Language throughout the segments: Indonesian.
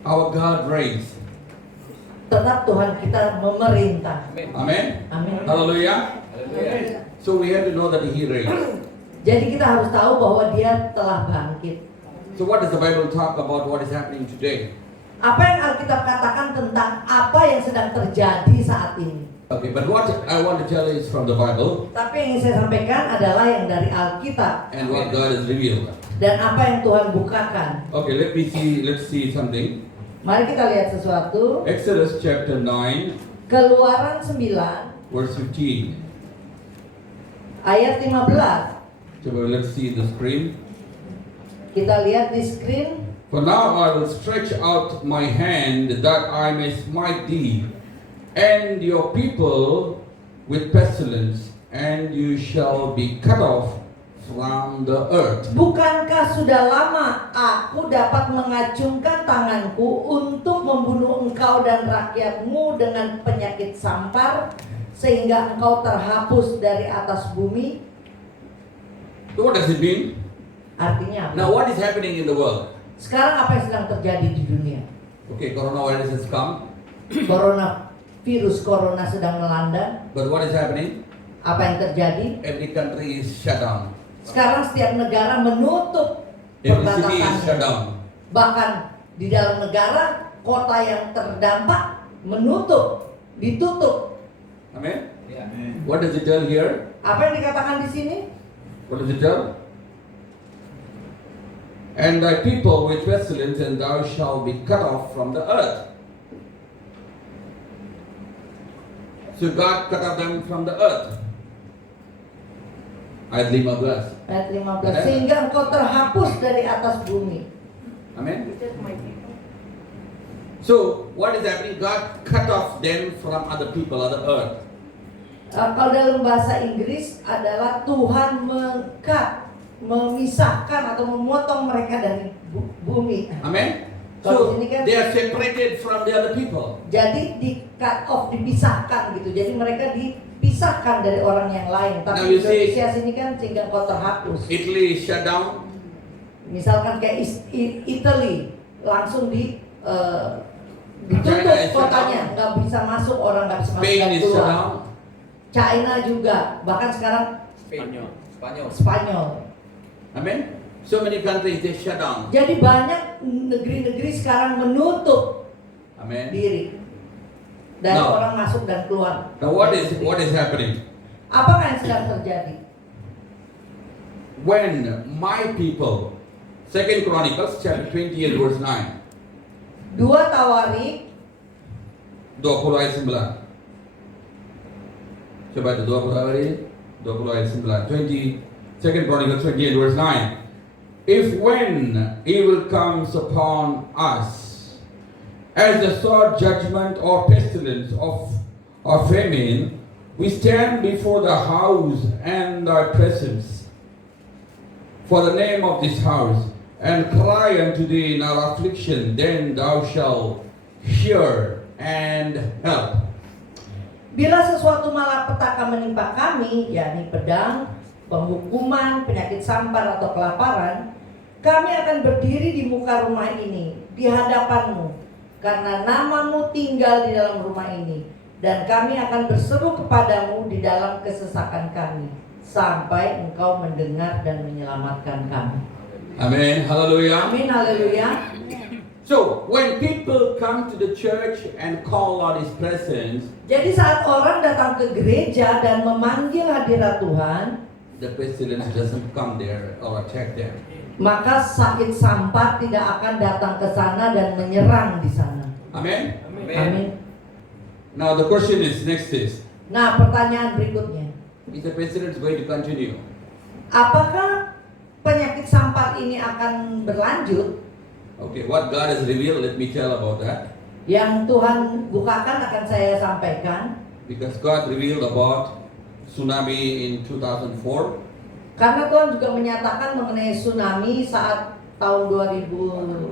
Our God reigns. Tetap Tuhan kita memerintah. Amen. Amin. Hallelujah. So we have to know that He reigns. Jadi kita harus tahu bahwa Dia telah bangkit. So what does the Bible talk about what is happening today? Apa yang Alkitab katakan tentang apa yang sedang terjadi saat ini? Okay, but what I want to tell you is from the Bible Tapi yang ingin saya sampaikan adalah yang dari Alkitab and what God has revealed. dan apa yang Tuhan bukakan. Okay, let's see something. Mari kita lihat sesuatu. Exodus chapter 9, Keluaran 9 verse 15. ayat 15. So let's see the screen. Kita lihat di screen. For now I will stretch out my hand that I may smite thee and your people with pestilence, and you shall be cut off from the earth. Bukankah sudah lama aku dapat mengacungkan tanganku untuk membunuh engkau dan rakyatmu dengan penyakit sampar sehingga engkau terhapus dari atas bumi? So what does it mean? Artinya apa? Now what is happening in the world? Sekarang apa yang sedang terjadi di dunia? Okay, coronavirus has come, Virus corona sedang melanda. but what is happening? Apa yang terjadi? Every country is shut down. Sekarang setiap negara menutup Every city is shut perbatasannya. down. Bahkan di dalam negara, kota yang terdampak ditutup. Amen? Yeah. What does it tell here? Apa yang dikatakan di sini? What does it tell? And thy people with pestilence, and thou shalt be cut off from the earth. So God cut off them from the earth. Ayat 15. Ayat 15. Sehingga engkau terhapus dari atas bumi. Amen. So what is happening? God cut off them from other people, other earth. Kalau dalam bahasa Inggris adalah Tuhan memisahkan atau memotong mereka dari bumi. Amen. Kalau So di sini kan- they are separated from the other people. Jadi di cut off, dipisahkan gitu. Jadi mereka dipisahkan dari orang yang lain. Now Tapi you see- Indonesia sini kan sehingga engkau terhapus. Italy is shut down. Misalkan kayak Italy langsung China ditutup is shut kotanya, down. nggak bisa masuk, orang nggak bisa masuk Spain dan is shut keluar. down. China juga, bahkan sekarang Spanyol. Spanyol. Amen. So many countries they shut down. Jadi banyak negeri-negeri sekarang menutup Amen. diri dan Now- orang masuk dan keluar. Now what is happening? Apakah yang sedang terjadi? When my people, 2 Chronicles chapter 20 and verse 9. 2 Tawarik 20 ayat 9. Coba itu 20 ayat 9. 2 Chronicles 20 and verse 9. If when evil comes upon us, as the sword, judgment, or pestilence or famine, we stand before the house and thy presence for the name of this house, and cry unto thee in our affliction, then thou shalt hear and help. Bila sesuatu malapetaka menimpa kami, yakni pedang, penghukuman, penyakit sampar atau kelaparan, kami akan berdiri di muka rumah ini, di hadapanmu, karena namamu tinggal di dalam rumah ini, dan kami akan berseru kepadamu di dalam kesesakan kami, sampai engkau mendengar dan menyelamatkan kami. Amen. Hallelujah. Amin, haleluya. So, when people come to the church and call on His presence, Jadi saat orang datang ke gereja dan memanggil hadirat Tuhan, the pestilence doesn't come there or attack them. maka sakit sampar tidak akan datang ke sana dan menyerang di sana. Amen. Amin. Now the question is next is Nah, pertanyaan berikutnya, the pestilence going to continue? apakah penyakit sampar ini akan berlanjut? Okay, what God has revealed, let me tell about that. Yang Tuhan bukakan akan saya sampaikan. Because God revealed about tsunami in 2004. Karena Tuhan juga menyatakan mengenai tsunami saat tahun 2004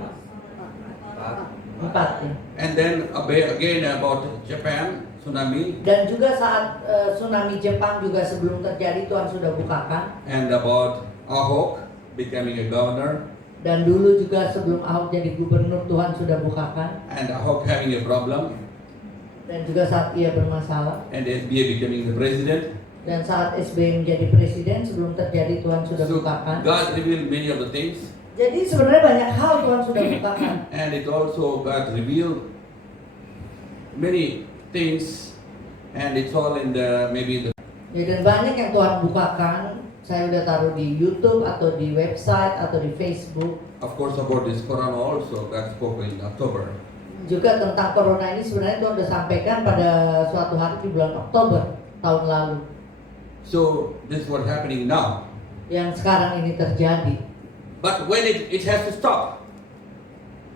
ya. And then again about Japan tsunami, Dan juga saat tsunami Jepang juga sebelum terjadi Tuhan sudah bukakan. and about Ahok becoming a governor. Dan dulu juga sebelum Ahok jadi gubernur, Tuhan sudah bukakan. And Ahok having a problem, Dan juga saat ia bermasalah. and SBA becoming the president. Dan saat SBY menjadi presiden, sebelum terjadi Tuhan sudah So bukakan. God revealed many of the things, Jadi sebenarnya banyak hal Tuhan sudah bukakan. and it also God revealed many things, and it's all in the maybe the. Ya, dan banyak yang Tuhan bukakan. Saya udah taruh di YouTube atau di website atau di Facebook. Of course, about this Corona also God spoke in October. Juga tentang corona ini sebenarnya Tuhan sudah sampaikan pada suatu hari di bulan Oktober tahun lalu. So this is what happening now. Yang sekarang ini terjadi. But when it has to stop.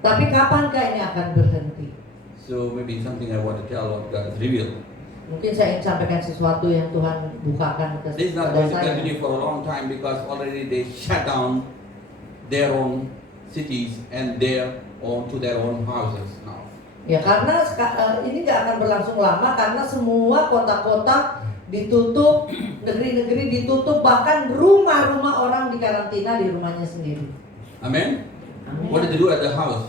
Tapi kapankah ini akan berhenti? So maybe something I want to tell what God has revealed. Mungkin saya ingin sampaikan sesuatu yang Tuhan bukakan This is not kepada going to saya. continue for a long time because already they shut down their own cities and their own houses now. Ya, karena ini nggak akan berlangsung lama karena semua kota-kota ditutup, negeri-negeri ditutup, bahkan rumah-rumah orang dikarantina di rumahnya sendiri. Amen. Amin. What did they do at the house?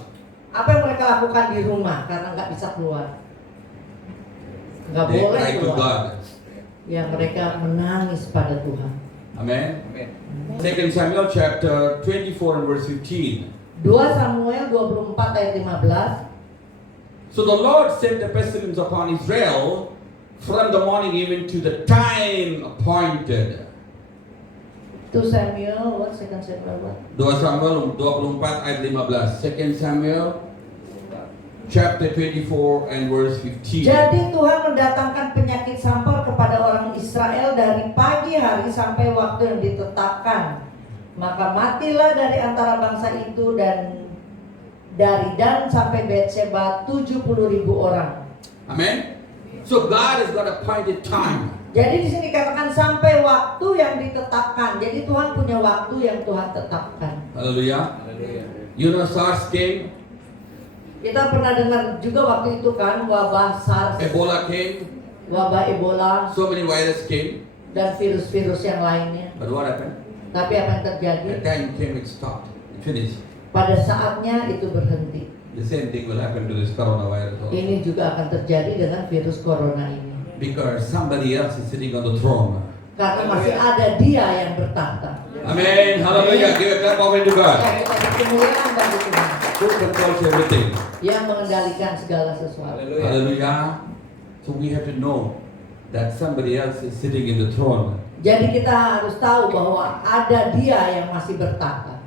Apa yang mereka lakukan di rumah karena nggak bisa keluar? Nggak They boleh cried to keluar. God. Ya, mereka menangis pada Tuhan. Amen. 2 Samuel chapter 24 and verse 15. 2 Samuel 24 ayat 15. So the Lord sent a pestilence upon Israel from the morning even to the time appointed. 2 Samuel, what? 2 Samuel what? 2 Samuel 24 ayat 15. 2 Samuel chapter 24 and verse 15. Jadi Tuhan mendatangkan penyakit sampar kepada orang Israel dari pagi hari sampai waktu yang ditetapkan. Maka matilah dari antara bangsa itu dan dari Dan sampai Betseba 70.000 orang. Amen. So God has got appointed time. Jadi di sini katakan sampai waktu yang ditetapkan. Jadi Tuhan punya waktu yang Tuhan tetapkan. Hallelujah. You know SARS came, Kita pernah dengar juga waktu itu kan wabah SARS, Ebola came, wabah Ebola, so many virus came. dan virus-virus yang lainnya. But what happened? Tapi apa yang terjadi? At time came, it stopped. It finished. Pada saatnya itu berhenti. The same thing will happen to this coronavirus also. Ini juga akan terjadi dengan virus corona ini. Because somebody else is sitting on the throne. Karena masih ada Dia yang bertahta. Amen. Hallelujah. Give a clap of it to God. Ya, kita berkemuliaan bagi Tuhan Who controls everything? yang mengendalikan segala sesuatu. Hallelujah. So we have to know that somebody else is sitting in the throne. Jadi kita harus tahu bahwa ada Dia yang masih bertahta.